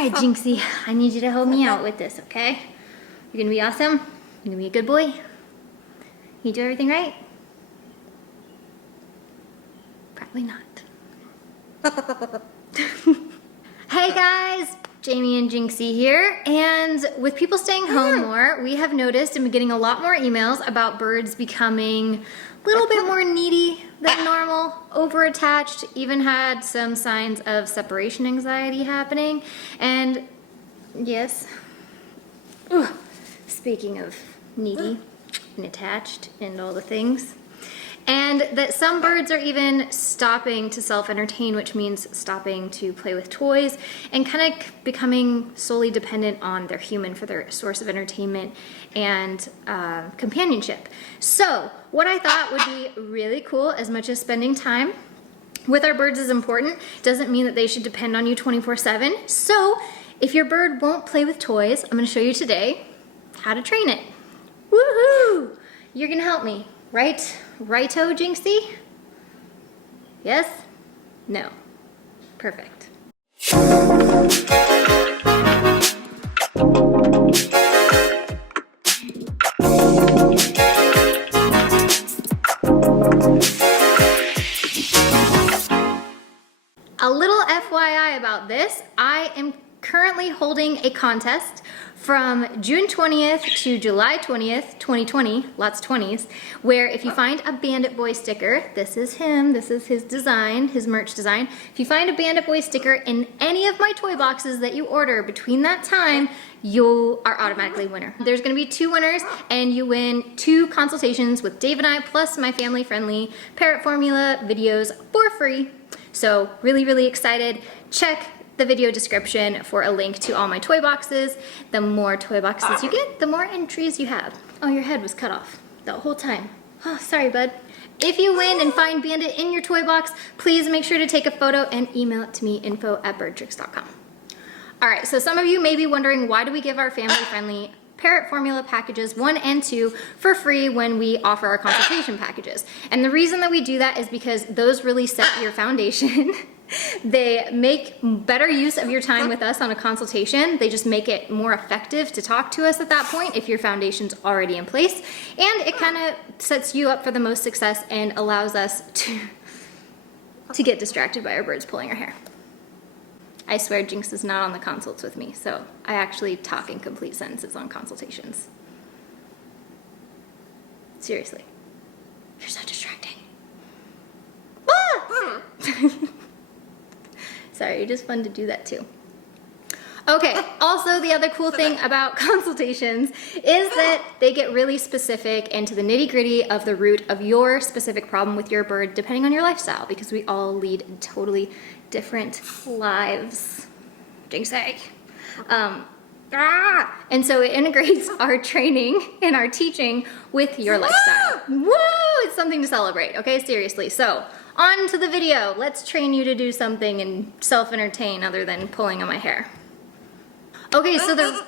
right, Jinxie, I need you to help me out with this, okay? You're gonna be awesome. You're gonna be a good boy. You do everything right? Probably not. Hey guys, Jamie and Jinxie here, and with people staying home more, we have noticed and been getting a lot more emails about birds becoming a little bit more needy than normal, over-attached, even had some signs of separation anxiety happening, and yes, speaking of needy and attached and all the things, and that some birds are even stopping to self-entertain, which means stopping to play with toys and kind of becoming solely dependent on their human for their source of entertainment and companionship. So what I thought would be really cool, as much as spending time with our birds is important, doesn't mean that they should depend on you 24/7. So if your bird won't play with toys, I'm gonna show you today how to train it. Woohoo! You're gonna help me, right? Righto, Jinxie? Yes? No. Perfect. A little FYI about this, I am currently holding a contest from June 20th to July 20th, 2020, lots of 20s, where if you find a Bandit Boy sticker, this is him, this is his design, his merch design. If you find a Bandit Boy sticker in any of my toy boxes that you order between that time, you are automatically winner. There's gonna be 2 winners, and you win 2 consultations with Dave and I, plus my family-friendly parrot formula videos for free. So really, really excited. Check the video description for a link to all my toy boxes. The more toy boxes you get, the more entries you have. Oh, your head was cut off the whole time. Oh, sorry, bud. If you win and find Bandit in your toy box, please make sure to take a photo and email it to me, info@birdtricks.com. All right, so some of you may be wondering, why do we give our family-friendly parrot formula packages 1 and 2 for free when we offer our consultation packages? And the reason that we do that is because those really set your foundation. They make better use of your time with us on a consultation. They just make it more effective to talk to us at that point if your foundation's already in place. And it kind of sets you up for the most success and allows us to get distracted by our birds pulling our hair. I swear Jinx is not on the consults with me, so I actually talk in complete sentences on consultations. Seriously. You're so distracting. Ah! Sorry, just fun to do that too. Okay, also the other cool thing about consultations is that they get really specific and to the nitty-gritty of the root of your specific problem with your bird, depending on your lifestyle, because we all lead totally different lives. JINXI. And so it integrates our training and our teaching with your lifestyle. Woo! It's something to celebrate, okay? Seriously. So, on to the video. Let's train you to do something and self-entertain other than pulling on my hair. Okay, so the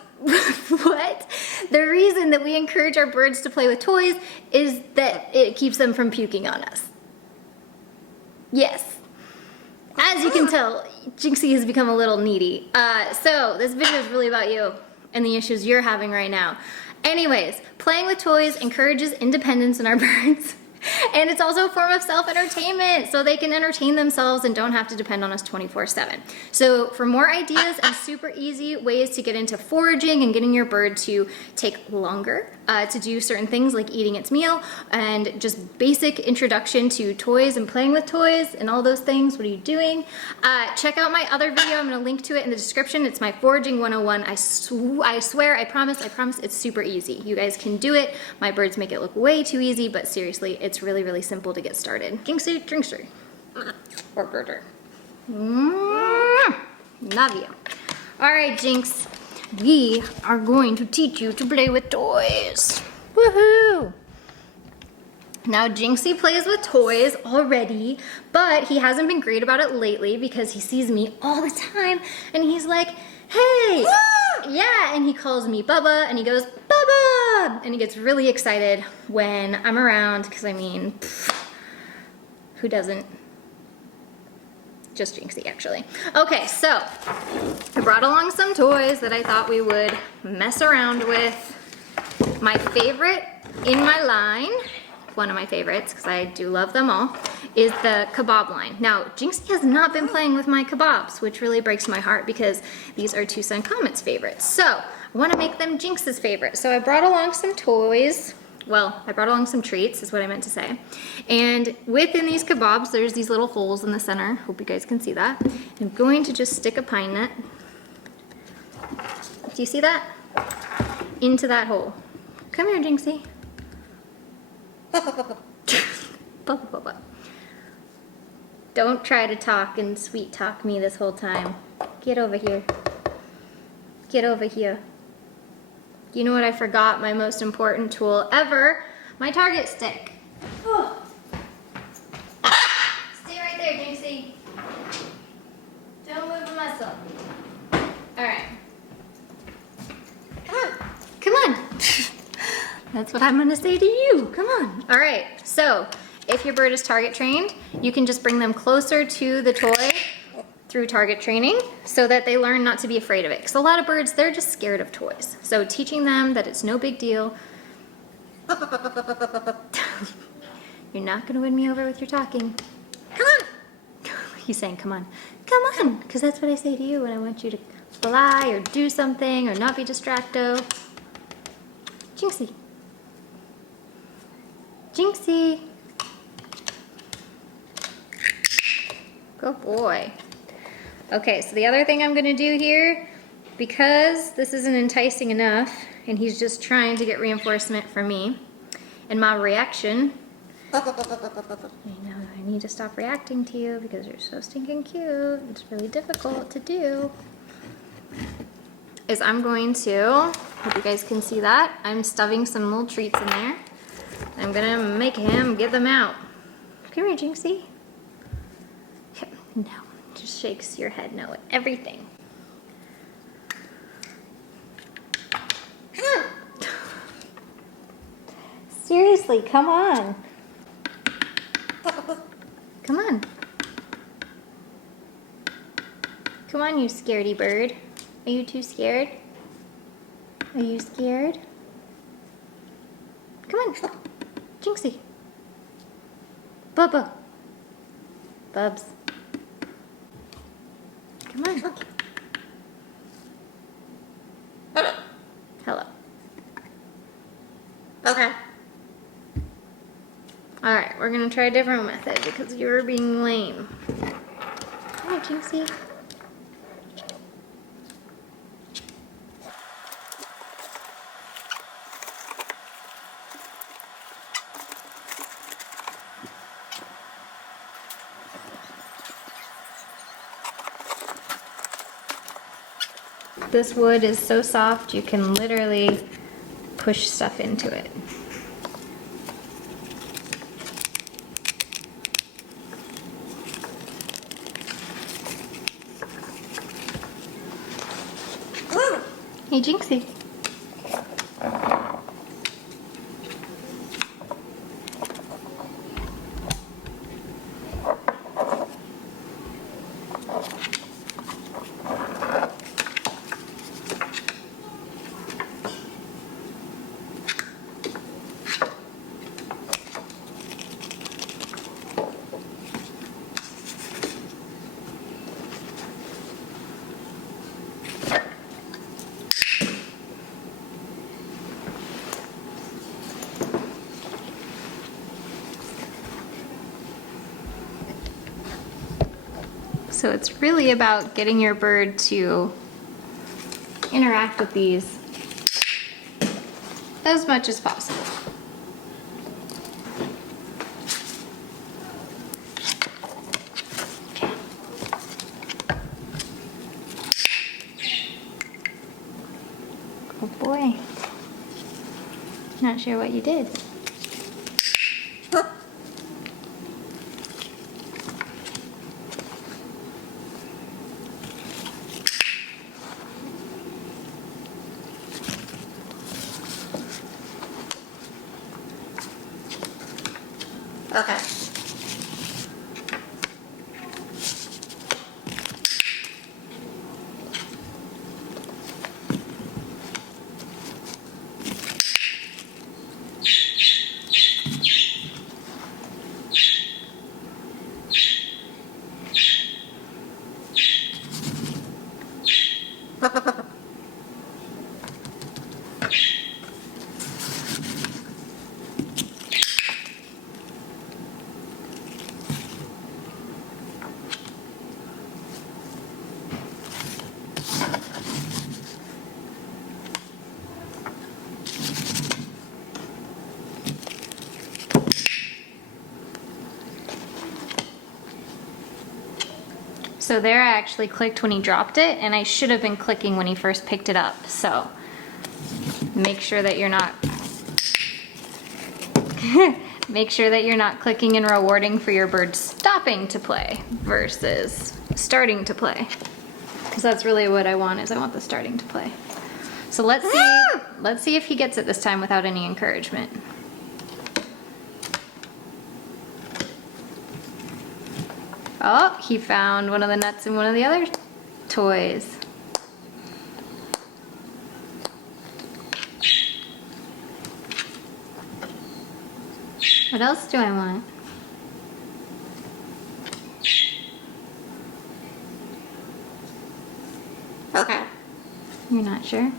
reason that we encourage our birds to play with toys is that it keeps them from puking on us. Yes. As you can tell, Jinxie has become a little needy. So this video is really about you and the issues you're having right now. Anyways, playing with toys encourages independence in our birds. And it's also a form of self-entertainment, so they can entertain themselves and don't have to depend on us 24/7. So for more ideas and super easy ways to get into foraging and getting your bird to take longer to do certain things like eating its meal and just basic introduction to toys and playing with toys and all those things, what are you doing? Check out my other video. I'm going to link to it in the description. It's my foraging 101. I swear, I promise, it's super easy. You guys can do it. My birds make it look way too easy, but seriously, it's really, really simple to get started. JINXI, JINXI. Or birder. Love you. All right, Jinx. We are going to teach you to play with toys. Woohoo! Now, Jinxie plays with toys already, but he hasn't been great about it lately because he sees me all the time and he's like, hey! Yeah, and he calls me Bubba and he goes, Bubba! And he gets really excited when I'm around because, I mean, who doesn't? just Jinxie actually. Okay, so I brought along some toys that I thought we would mess around with. My favorite in my line, one of my favorites, because I do love them all, is the kebab line. Now, Jinxie has not been playing with my kebabs, which really breaks my heart because these are TUSA and COMET's favorites. So, I want to make them Jinx's favorite. So I brought along some toys. Well, I brought along some treats, is what I meant to say. And within these kebabs, there's these little holes in the center. Hope you guys can see that. I'm going to just stick a pine nut. Do you see that? Into that hole. Come here, Jinxie. Don't try to talk and sweet talk me this whole time. Get over here. Get over here. You know what I forgot? My most important tool ever, my target stick. Oh. Stay right there, Jinxie. Don't move a muscle. All right. Come on. Come on. That's what I'm gonna say to you. Come on. All right, so if your bird is target trained, you can just bring them closer to the toy through target training so that they learn not to be afraid of it. Because a lot of birds, they're just scared of toys. So teaching them that it's no big deal. You're not gonna win me over with your talking. Come on. He's saying, come on. Come on, because that's what I say to you when I want you to fly or do something or not be distracto. Jinxie. Jinxie. Good boy. Okay, so the other thing I'm gonna do here, because this isn't enticing enough, and he's just trying to get reinforcement from me, and my reaction, I know I need to stop reacting to you because you're so stinking cute. It's really difficult to do. Is I'm going to, hope you guys can see that, I'm stuffing some little treats in there. I'm gonna make him get them out. Come here, Jinxie. No, just shakes your head no at everything. Come on. Seriously, come on. Come on. Come on, you scaredy bird. Are you too scared? Are you scared? Come on. Jinxie. Bubba. Bubs. Come on. Hello. Okay. Alright, we're gonna try a different method because you're being lame. Come here, Jinxie. This wood is so soft you can literally push stuff into it. Hey, Jinxie. So it's really about getting your bird to interact with these as much as possible. Okay. Good boy. Not sure what you did. Okay. So there I actually clicked when he dropped it, and I should have been clicking when he first picked it up. So make sure that you're not make sure that you're not clicking and rewarding for your bird stopping to play versus starting to play. Because that's really what I want, is I want the starting to play. So let's see if he gets it this time without any encouragement. Oh, he found one of the nuts in one of the other toys. What else do I want? Okay. You're not sure?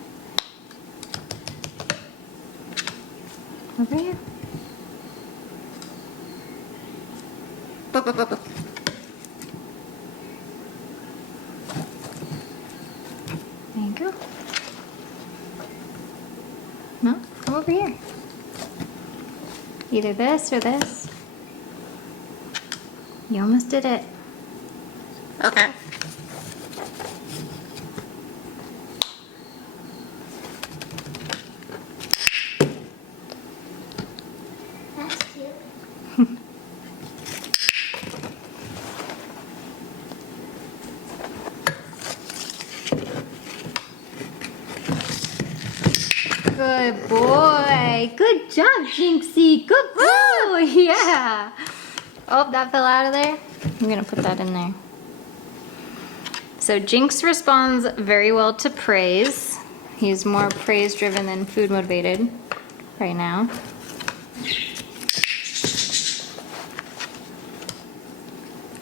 Over here. There you go. No, come over here. Either this or this. You almost did it. Okay. That's cute. Good boy. Good job, Jinxie. Good boy. Yeah. Oh, that fell out of there. I'm gonna put that in there. So Jinx responds very well to praise. He's more praise driven than food motivated right now.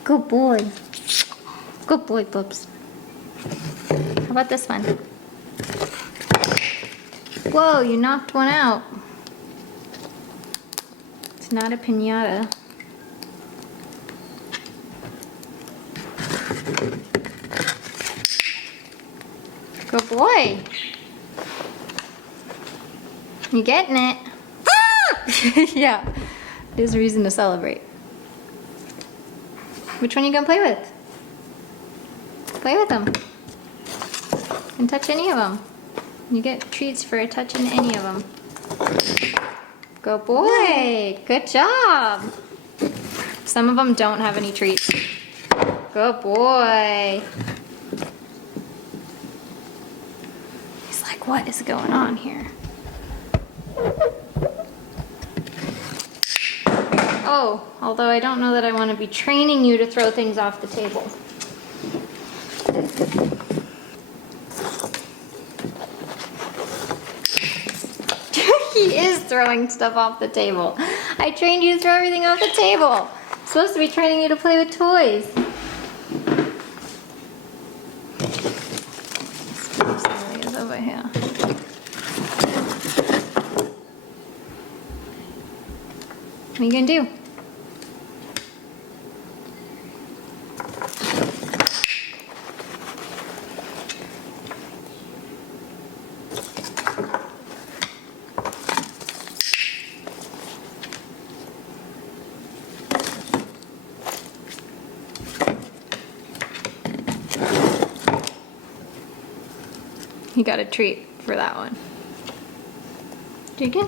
Good boy. Good boy, Bubs. How about this one? Whoa, you knocked one out. It's not a piñata. Good boy. You getting it? Yeah, there's a reason to celebrate. Which one are you gonna play with? Play with them. And touch any of them. You get treats for touching any of them. Good boy. Good job. Some of them don't have any treats. Good boy. He's like, what is going on here? Oh, although I don't know that I want to be training you to throw things off the table. He is throwing stuff off the table. I trained you to throw everything off the table. I'm supposed to be training you to play with toys. There he is over here. What are you gonna do? You got a treat for that one. Do you get?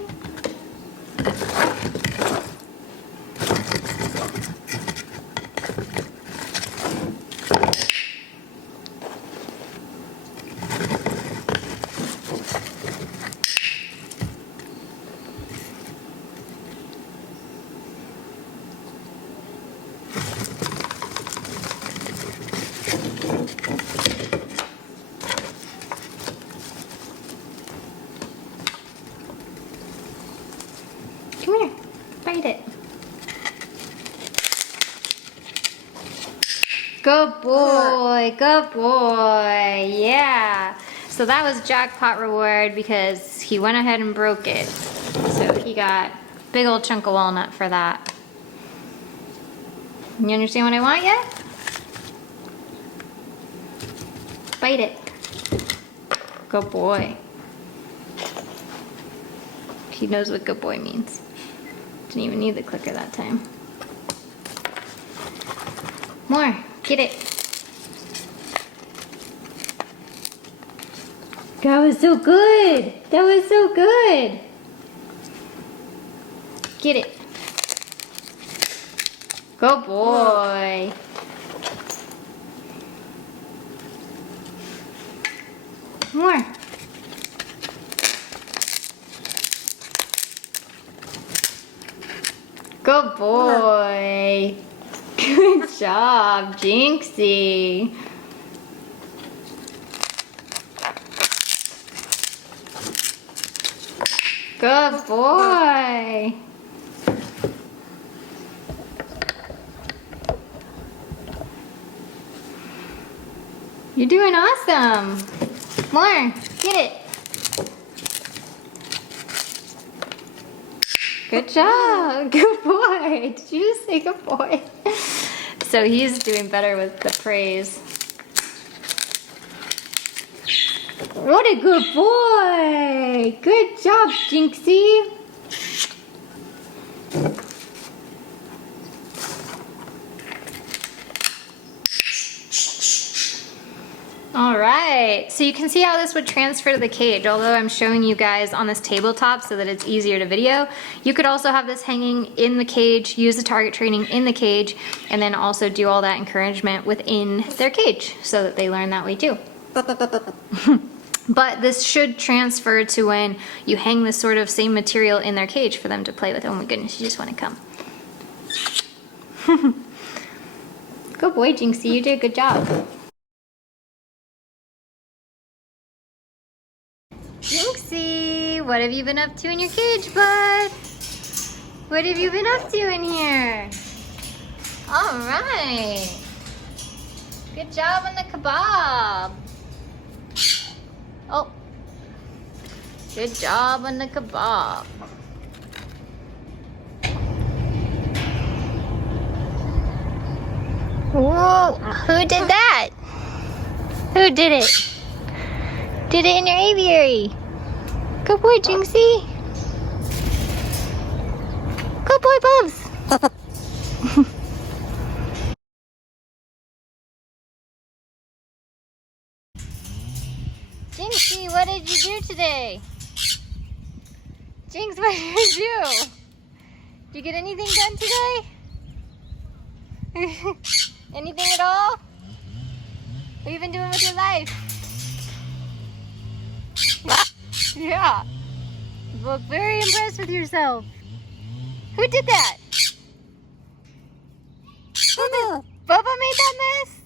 Come here, bite it. Good boy, yeah. So that was jackpot reward because he went ahead and broke it. So he got a big old chunk of walnut for that. You understand what I want yet? Bite it. Good boy. He knows what good boy means. Didn't even need the clicker that time. More. Get it. That was so good. That was so good. Get it. Good boy. More. Good boy. Good job, JINXI. Good boy. You're doing awesome. More. Get it. Good job. Good boy. Did you just say good boy? So he's doing better with the praise. What a good boy. Good job, JINXI. All right, so you can see how this would transfer to the cage. Although I'm showing you guys on this tabletop so that it's easier to video, you could also have this hanging in the cage, use the target training in the cage, and then also do all that encouragement within their cage so that they learn that way too. But this should transfer to when you hang this sort of same material in their cage for them to play with. Oh my goodness, you just want to come. Good boy, JINXI, you did a good job. JINXI, what have you been up to in your cage, bud? What have you been up to in here? All right. Good job on the kebab. Oh. Good job on the kebab. Whoa, who did that? Who did it? Did it in your aviary. Good boy, JINXI. Good boy, Bubs. JINXI, what did you do today? Jinx, what did you do? Did you get anything done today? Anything at all? What have you been doing with your life? Yeah. You look very impressed with yourself. Who did that? Bubba made that mess?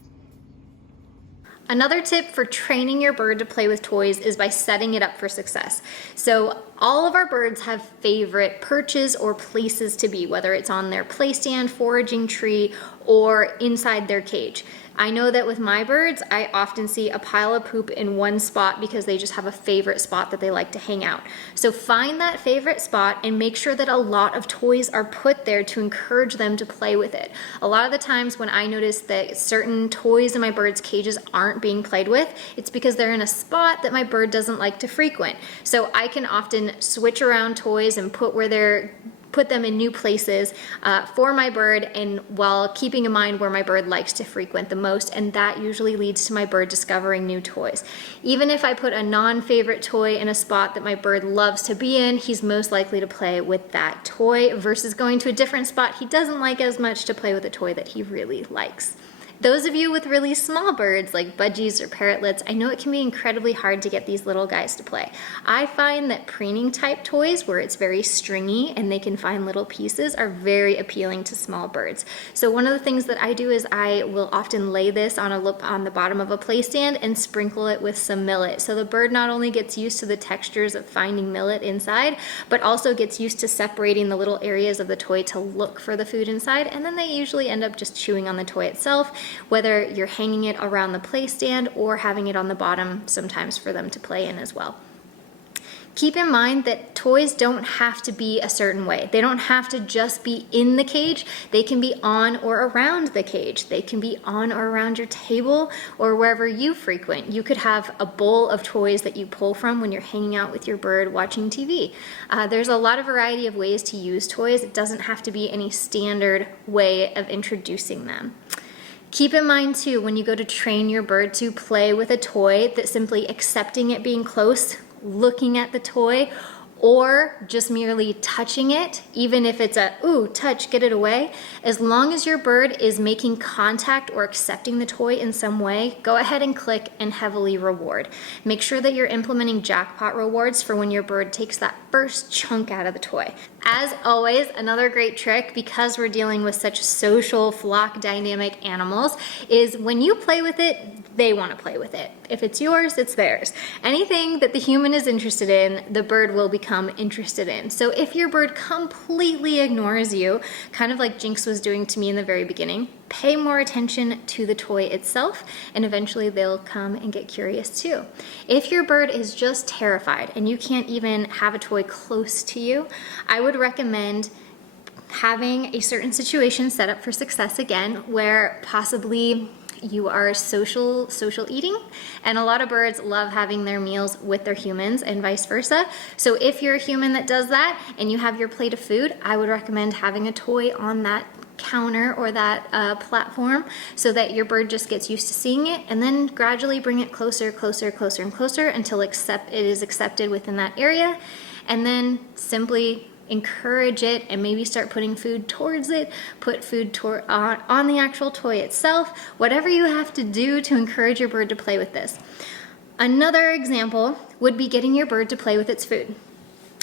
Another tip for training your bird to play with toys is by setting it up for success. So all of our birds have favorite perches or places to be, whether it's on their play stand, foraging tree, or inside their cage. I know that with my birds, I often see a pile of poop in one spot because they just have a favorite spot that they like to hang out. So find that favorite spot and make sure that a lot of toys are put there to encourage them to play with it. A lot of the times when I notice that certain toys in my birds' cages aren't being played with, it's because they're in a spot that my bird doesn't like to frequent. So I can often switch around toys and put them in new places for my bird, and while keeping in mind where my bird likes to frequent the most, and that usually leads to my bird discovering new toys. Even if I put a non-favorite toy in a spot that my bird loves to be in, he's most likely to play with that toy versus going to a different spot he doesn't like as much to play with a toy that he really likes. Those of you with really small birds like budgies or parrotlets, I know it can be incredibly hard to get these little guys to play. I find that preening type toys where it's very stringy and they can find little pieces are very appealing to small birds. So one of the things that I do is I will often lay this on the bottom of a play stand and sprinkle it with some millet. So the bird not only gets used to the textures of finding millet inside, but also gets used to separating the little areas of the toy to look for the food inside, and then they usually end up just chewing on the toy itself. whether you're hanging it around the play stand or having it on the bottom sometimes for them to play in as well. Keep in mind that toys don't have to be a certain way. They don't have to just be in the cage. They can be on or around the cage. They can be on or around your table or wherever you frequent. You could have a bowl of toys that you pull from when you're hanging out with your bird watching TV. There's a lot of variety of ways to use toys. It doesn't have to be any standard way of introducing them. Keep in mind too, when you go to train your bird to play with a toy, that simply accepting it being close, looking at the toy, or just merely touching it, even if it's a, ooh, touch, get it away, as long as your bird is making contact or accepting the toy in some way, go ahead and click and heavily reward. Make sure that you're implementing jackpot rewards for when your bird takes that first chunk out of the toy. As always, another great trick, because we're dealing with such social flock dynamic animals, is when you play with it, they want to play with it. If it's yours, it's theirs. Anything that the human is interested in, the bird will become interested in. So if your bird completely ignores you, kind of like Jinx was doing to me in the very beginning, pay more attention to the toy itself, and eventually they'll come and get curious too. If your bird is just terrified and you can't even have a toy close to you, I would recommend having a certain situation set up for success again, where possibly you are social eating, and a lot of birds love having their meals with their humans and vice versa. So if you're a human that does that and you have your plate of food, I would recommend having a toy on that counter or that platform, so that your bird just gets used to seeing it, and then gradually bring it closer, closer, closer, and closer until it is accepted within that area, and then simply encourage it and maybe start putting food towards it, put food on the actual toy itself, whatever you have to do to encourage your bird to play with this. Another example would be getting your bird to play with its food.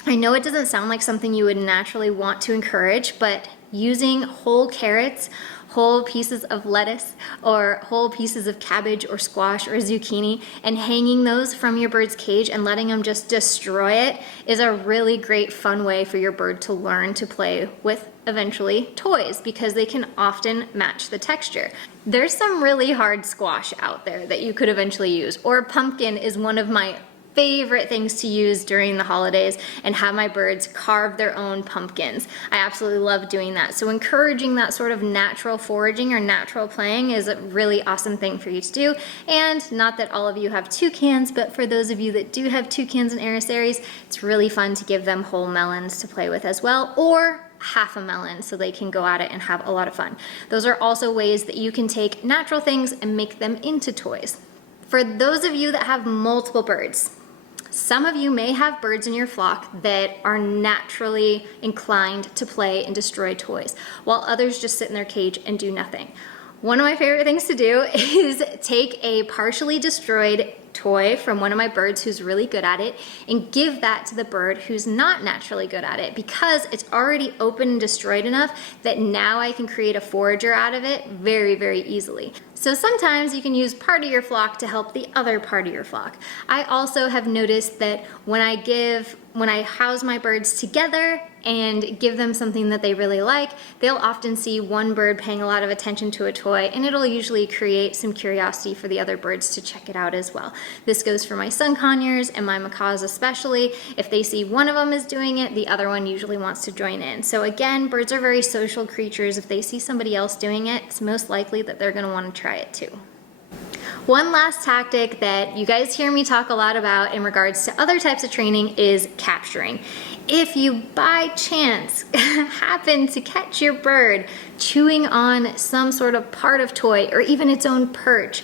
I know it doesn't sound like something you would naturally want to encourage, but using whole carrots, whole pieces of lettuce, or whole pieces of cabbage or squash or zucchini, and hanging those from your bird's cage and letting them just destroy it is a really great fun way for your bird to learn to play with eventually toys, because they can often match the texture. There's some really hard squash out there that you could eventually use, or pumpkin is one of my favorite things to use during the holidays, and have my birds carve their own pumpkins. I absolutely love doing that. So encouraging that sort of natural foraging or natural playing is a really awesome thing for you to do. And not that all of you have toucans, but for those of you that do have toucans and araceres, it's really fun to give them whole melons to play with as well, or half a melon, so they can go at it and have a lot of fun. Those are also ways that you can take natural things and make them into toys. For those of you that have multiple birds, some of you may have birds in your flock that are naturally inclined to play and destroy toys, while others just sit in their cage and do nothing. One of my favorite things to do is take a partially destroyed toy from one of my birds who's really good at it and give that to the bird who's not naturally good at it, because it's already open and destroyed enough that now I can create a forager out of it very, very easily. So sometimes you can use part of your flock to help the other part of your flock. I also have noticed that when I house my birds together and give them something that they really like, they'll often see one bird paying a lot of attention to a toy, and it'll usually create some curiosity for the other birds to check it out as well. This goes for my sun conures and my macaws especially. If they see one of them is doing it, the other one usually wants to join in. So again, birds are very social creatures. If they see somebody else doing it, it's most likely that they're going to want to try it too. One last tactic that you guys hear me talk a lot about in regards to other types of training is capturing. If you by chance happen to catch your bird chewing on some sort of part of toy or even its own perch,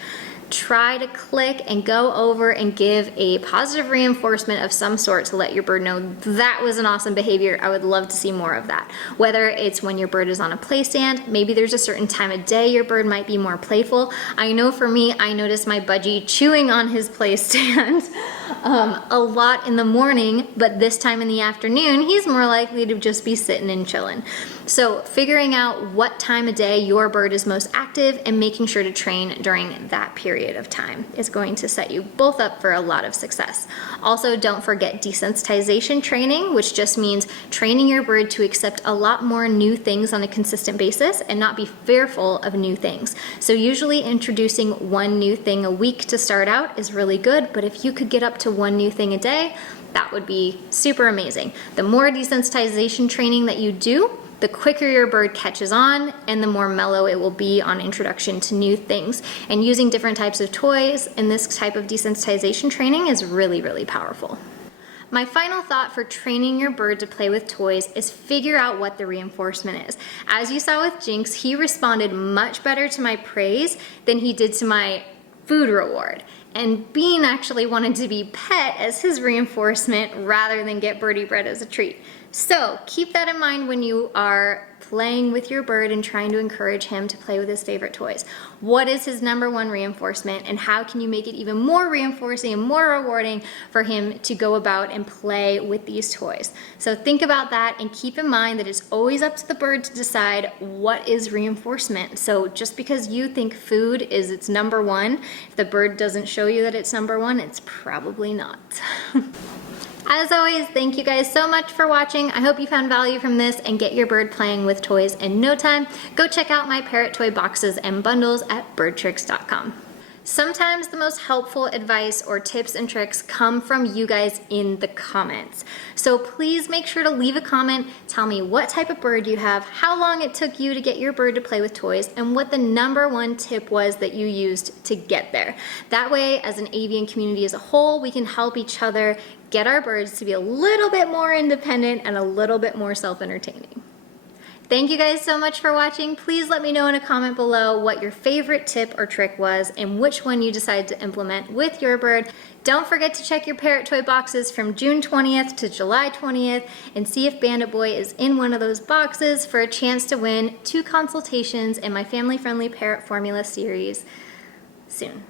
try to click and go over and give a positive reinforcement of some sort to let your bird know that was an awesome behavior. I would love to see more of that. Whether it's when your bird is on a play stand, maybe there's a certain time of day your bird might be more playful. I know for me, I noticed my Budgie chewing on his play stand a lot in the morning, but this time in the afternoon, he's more likely to just be sitting and chilling. So figuring out what time of day your bird is most active and making sure to train during that period of time is going to set you both up for a lot of success. Also, don't forget desensitization training, which just means training your bird to accept a lot more new things on a consistent basis and not be fearful of new things. So usually introducing one new thing a week to start out is really good, but if you could get up to one new thing a day, that would be super amazing. The more desensitization training that you do, the quicker your bird catches on and the more mellow it will be on introduction to new things. And using different types of toys in this type of desensitization training is really, really powerful. My final thought for training your bird to play with toys is figure out what the reinforcement is. As you saw with Jinx, he responded much better to my praise than he did to my food reward. And Bean actually wanted to be pet as his reinforcement rather than get birdie bread as a treat. So keep that in mind when you are playing with your bird and trying to encourage him to play with his favorite toys. What is his #1 reinforcement, and how can you make it even more reinforcing and more rewarding for him to go about and play with these toys? So think about that and keep in mind that it's always up to the bird to decide what is reinforcement. So just because you think food is its #1, if the bird doesn't show you that it's #1, it's probably not. As always, thank you guys so much for watching. I hope you found value from this and get your bird playing with toys in no time. Go check out my parrot toy boxes and bundles at birdtricks.com. Sometimes the most helpful advice or tips and tricks come from you guys in the comments. So please make sure to leave a comment, tell me what type of bird you have, how long it took you to get your bird to play with toys, and what the #1 tip was that you used to get there. That way, as an avian community as a whole, we can help each other get our birds to be a little bit more independent and a little bit more self-entertaining. Thank you guys so much for watching. Please let me know in a comment below what your favorite tip or trick was and which one you decided to implement with your bird. Don't forget to check your parrot toy boxes from June 20th to July 20th and see if Bandit Boy is in one of those boxes for a chance to win 2 consultations in my family-friendly parrot formula series soon.